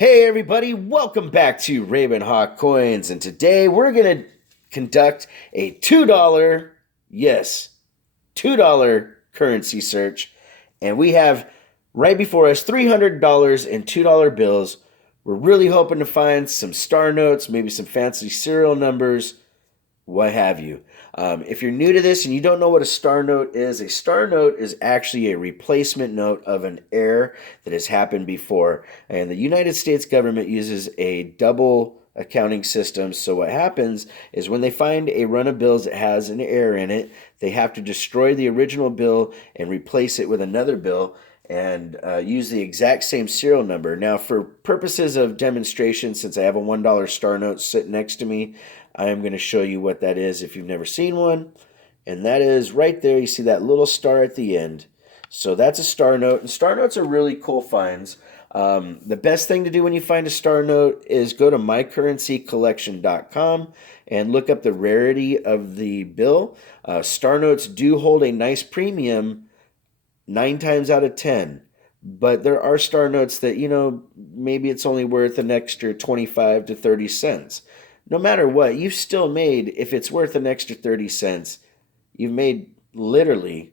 Hey everybody, welcome back to Raven Hawk Coins, and today we're going to conduct a $2, yes, $2 currency search, and we have right before us $300 in $2 bills. We're really hoping to find some star notes, maybe some fancy serial numbers, what have you. If you're new to this and you don't know what a star note is actually a replacement note of an error that has happened before. And the United States government uses a double accounting system. So what happens is when they find a run of bills that has an error in it, they have to destroy the original bill and replace it with another bill and use the exact same serial number. Now, for purposes of demonstration, since I have a $1 star note sitting next to me, I am going to show you what that is if you've never seen one. And that is right there. You see that little star at the end. So that's a star note. And star notes are really cool finds. The best thing to do when you find a star note is go to mycurrencycollection.com and look up the rarity of the bill. Star notes do hold a nice premium 9 times out of 10. But there are star notes that, maybe it's only worth an extra 25 to 30 cents. No matter what, you've still made, if it's worth an extra 30 cents, you've made literally,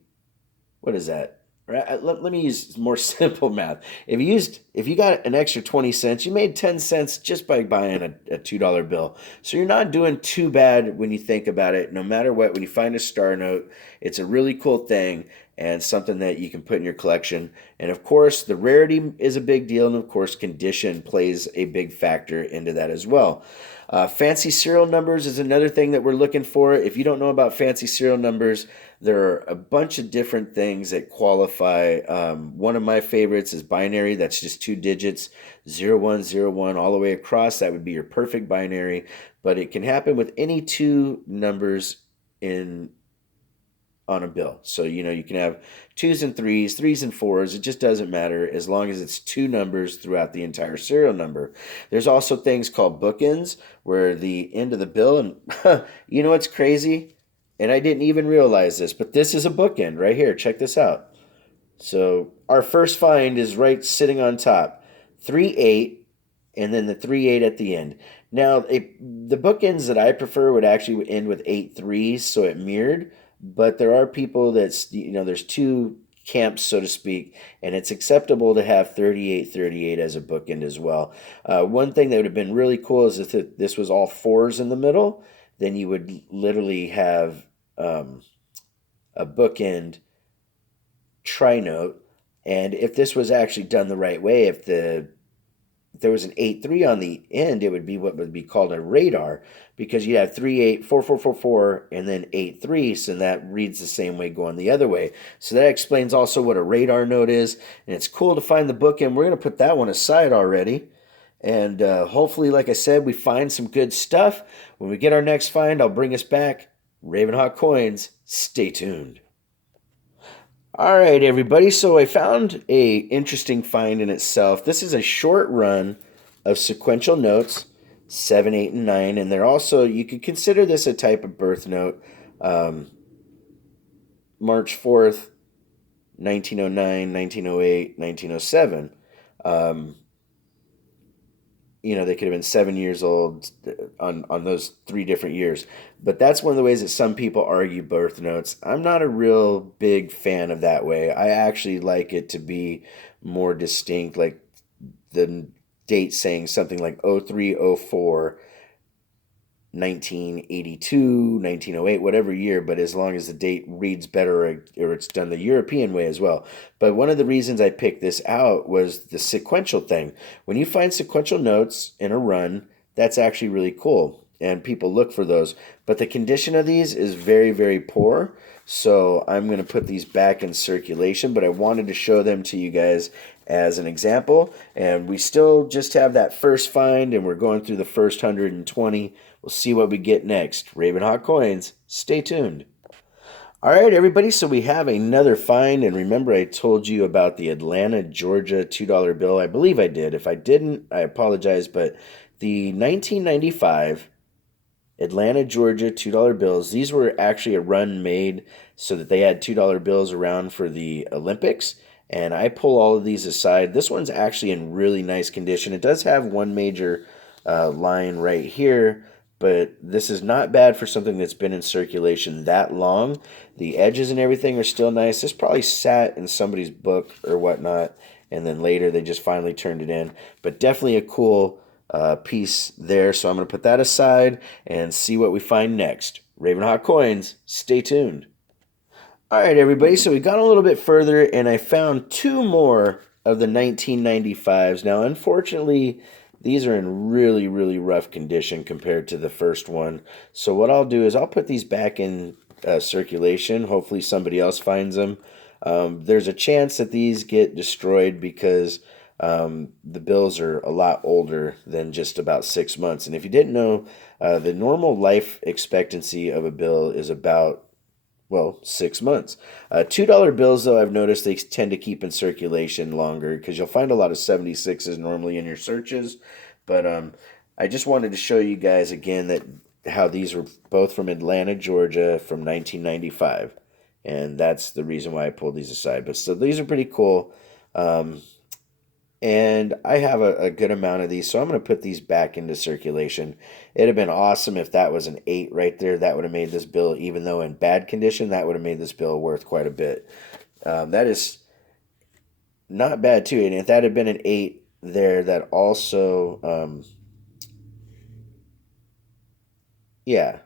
what is that? Right? Let me use more simple math. If you got an extra 20 cents, you made 10 cents just by buying a $2 bill. So you're not doing too bad when you think about it. No matter what, when you find a star note, it's a really cool thing and something that you can put in your collection. And of course, the rarity is a big deal. And of course, condition plays a big factor into that as well. Fancy serial numbers is another thing that we're looking for. If you don't know about fancy serial numbers, there are a bunch of different things that qualify. One of my favorites is binary. That's just 2 digits, 0101 all the way across. That would be your perfect binary. But it can happen with any two numbers in on a bill. So, you can have twos and threes and fours. It just doesn't matter as long as it's two numbers throughout the entire serial number. There's also things called bookends where the end of the bill, and you know what's crazy? And I didn't even realize this, but this is a bookend right here. Check this out. So our first find is right sitting on top. 3-8 and then the 3-8 at the end. Now, the bookends that I prefer would actually end with 8-3s, so it mirrored. But there are people there's two camps, so to speak, and it's acceptable to have 38-38 as a bookend as well. One thing that would have been really cool is if this was all fours in the middle, then you would literally have a bookend tri-note. And if this was actually done the right way, if there was an 8-3 on the end, it would be what would be called a radar, because you'd have 3-8, 4-4-4-4, and then 8-3, so that reads the same way going the other way. So that explains also what a radar note is, and it's cool to find the bookend. We're going to put that one aside already, and hopefully, like I said, we find some good stuff. When we get our next find, I'll bring us back. Ravenhawk Coins, stay tuned. All right, everybody. So I found a interesting find in itself. This is a short run of sequential notes, 7, 8, and 9, and they're also, you could consider this a type of birth note. March 4th, 1909, 1908, 1907. They could have been 7 years old on those 3 different years. But that's one of the ways that some people argue birth notes. I'm not a real big fan of that way. I actually like it to be more distinct, like the date saying something like 0304, 1982, 1908, whatever year, but as long as the date reads better or it's done the European way as well. But one of the reasons I picked this out was the sequential thing. When you find sequential notes in a run, that's actually really cool, and people look for those. But the condition of these is very, very poor, so I'm going to put these back in circulation, but I wanted to show them to you guys as an example. And we still just have that first find, and we're going through the first 120. We'll see what we get next. Ravenhawk Coins, stay tuned. All right, everybody, so we have another find, and remember I told you about the Atlanta, Georgia $2 bill. I believe I did. If I didn't, I apologize, but the 1995 Atlanta, Georgia $2 bills, these were actually a run made so that they had $2 bills around for the Olympics, and I pull all of these aside. This one's actually in really nice condition. It does have one major line right here, but this is not bad for something that's been in circulation that long. The edges and everything are still nice. This probably sat in somebody's book or whatnot, and then later they just finally turned it in. But definitely a cool piece there. So I'm going to put that aside and see what we find next. Ravenhawk Coins, stay tuned. All right, everybody. So we got a little bit further, and I found two more of the 1995s. Now, unfortunately, these are in really, really rough condition compared to the first one. So what I'll do is I'll put these back in circulation. Hopefully, somebody else finds them. There's a chance that these get destroyed because the bills are a lot older than just about 6 months. And if you didn't know, the normal life expectancy of a bill is about, well, 6 months. $2 bills, though, I've noticed they tend to keep in circulation longer because you'll find a lot of 76s normally in your searches. But I just wanted to show you guys again that how these were both from Atlanta, Georgia from 1995. And that's the reason why I pulled these aside. But so these are pretty cool. And I have a good amount of these, so I'm going to put these back into circulation. It'd have been awesome if that was an 8 right there. That would have made this bill, even though in bad condition, that would have made this bill worth quite a bit. That is not bad, too. And if that had been an 8 there, that also, yeah,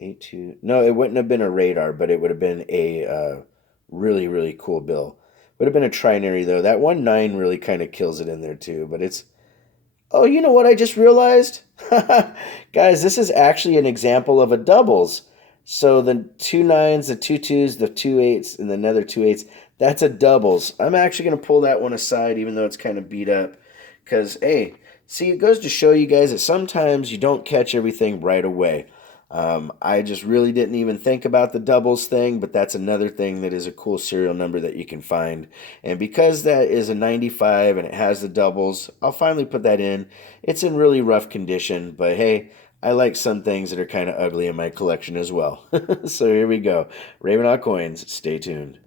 8 2. No, it wouldn't have been a radar, but it would have been a really, really cool bill. Would have been a trinary, though. That 1 9 really kind of kills it in there, too. But it's. Oh, you know what I just realized? Guys, this is actually an example of a doubles. So the 2 9s, the 2 2s, the 2 8s, and another 2 8s, that's a doubles. I'm actually going to pull that one aside, even though it's kind of beat up. Because, hey, see, it goes to show you guys that sometimes you don't catch everything right away. I just really didn't even think about the doubles thing, but that's another thing that is a cool serial number that you can find. And because that is a 95 and it has the doubles, I'll finally put that in. It's in really rough condition, but hey, I like some things that are kind of ugly in my collection as well. So here we go. Ravenhawk Coins, stay tuned.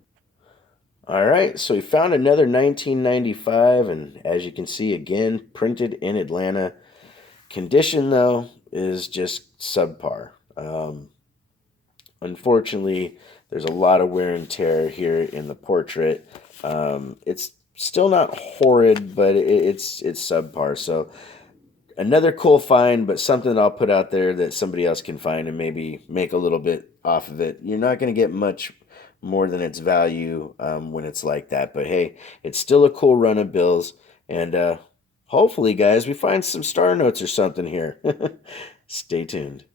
All right, so we found another 1995, and as you can see, again, printed in Atlanta. Condition, though, is just subpar. Unfortunately, there's a lot of wear and tear here in the portrait. It's still not horrid, but it's subpar. So another cool find, but something that I'll put out there that somebody else can find and maybe make a little bit off of it. You're not going to get much more than its value when it's like that. But hey, it's still a cool run of bills. And hopefully, guys, we find some star notes or something here. Stay tuned.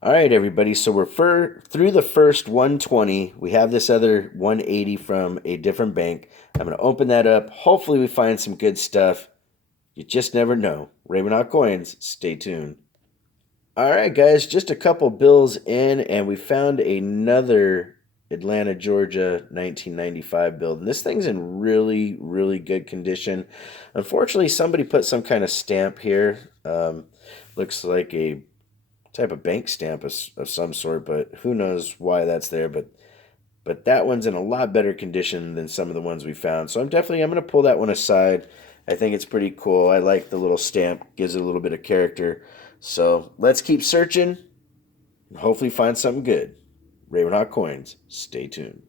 All right, everybody. So we're through the first 120. We have this other 180 from a different bank. I'm going to open that up. Hopefully, we find some good stuff. You just never know. Ravenhawk Coins, stay tuned. All right, guys. Just a couple bills in, and we found another Atlanta, Georgia 1995 bill. And this thing's in really, really good condition. Unfortunately, somebody put some kind of stamp here. Looks like a type of bank stamp of some sort, but who knows why that's there. But that one's in a lot better condition than some of the ones we found. So I'm going to pull that one aside. I think it's pretty cool. I like the little stamp, gives it a little bit of character. So let's keep searching and hopefully find something good. Ravenhawk Coins, stay tuned.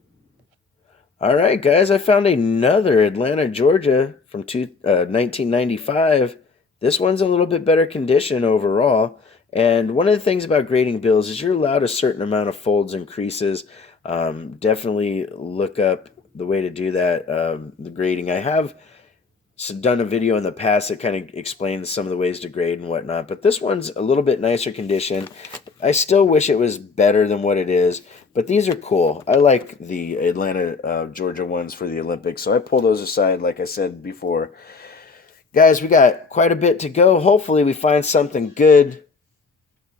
All right, guys, I found another Atlanta, Georgia from 1995. This one's a little bit better condition overall. And one of the things about grading bills is you're allowed a certain amount of folds and creases. Definitely look up the way to do that, the grading. I have done a video in the past that kind of explains some of the ways to grade and whatnot, but this one's a little bit nicer condition. I still wish it was better than what it is, but these are cool. I like the Atlanta, Georgia ones for the Olympics, so I pull those aside like I said before. Guys, we got quite a bit to go. Hopefully we find something good.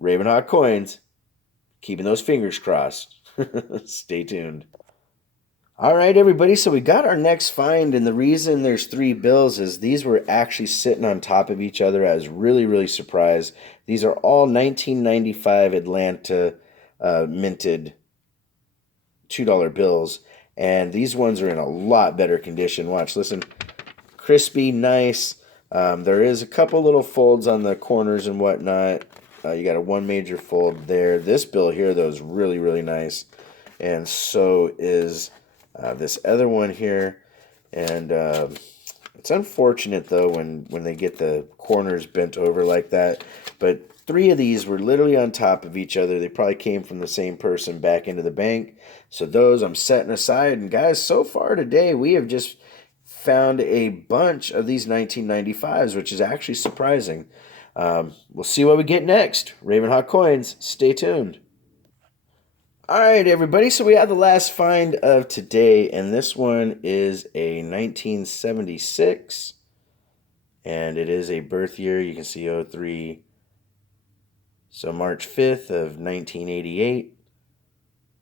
Ravenhawk Coins, keeping those fingers crossed. Stay tuned. All right, everybody, so we got our next find, and the reason there's 3 bills is these were actually sitting on top of each other. I was really, really surprised. These are all 1995 Atlanta minted $2 bills, And these ones are in a lot better condition. Watch, listen, crispy, nice. There is a couple little folds on the corners and whatnot. You got a one major fold there. This bill here, though, is really, really nice. And so is this other one here. And it's unfortunate, though, when they get the corners bent over like that. But three of these were literally on top of each other. They probably came from the same person back into the bank. So those I'm setting aside. And guys, so far today, we have just found a bunch of these 1995s, which is actually surprising. We'll see what we get next. Ravenhawk Coins, stay tuned. All right, everybody. So we have the last find of today, and this one is a 1976, and it is a birth year. You can see '03. So March 5th of 1988.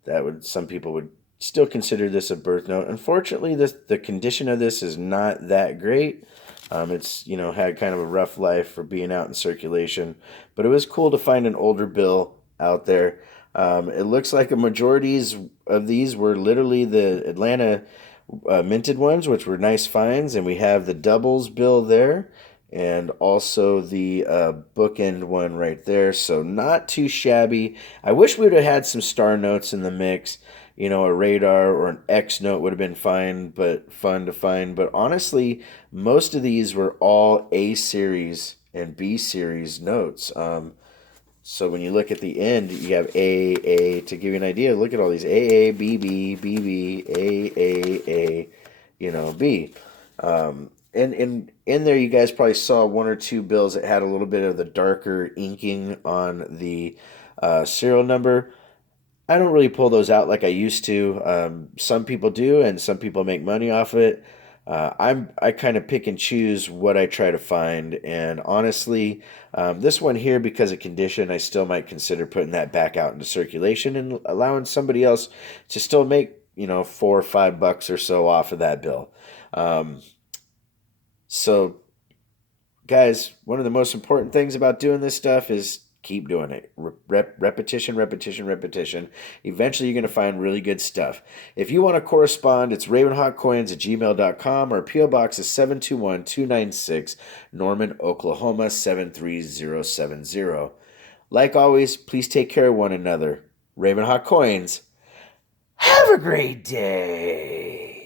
That would some people would still consider this a birth note. Unfortunately, the condition of this is not that great. It's had kind of a rough life for being out in circulation, but it was cool to find an older bill out there. It looks like a majorities of these were literally the Atlanta minted ones, which were nice finds, and we have the doubles bill there, and also the bookend one right there. So not too shabby. I wish we would have had some star notes in the mix. A radar or an X note would have been fine, but fun to find. But honestly, most of these were all A series and B series notes. So when you look at the end, you have A. To give you an idea, look at all these A, B, B, B, B, A, B. And in there, you guys probably saw one or two bills that had a little bit of the darker inking on the serial number. I don't really pull those out like I used to. Some people do, and some people make money off it. I kind of pick and choose what I try to find, and honestly, this one here, because of condition, I still might consider putting that back out into circulation and allowing somebody else to still make $4 or $5 or so off of that bill. Um, so guys, one of the most important things about doing this stuff is keep doing it. Repetition, repetition, repetition. Eventually, you're going to find really good stuff. If you want to correspond, it's ravenhawkcoins@gmail.com. Our P.O. Box is 721-296, Norman, Oklahoma 73070. Like always, please take care of one another. Ravenhawk Coins, have a great day.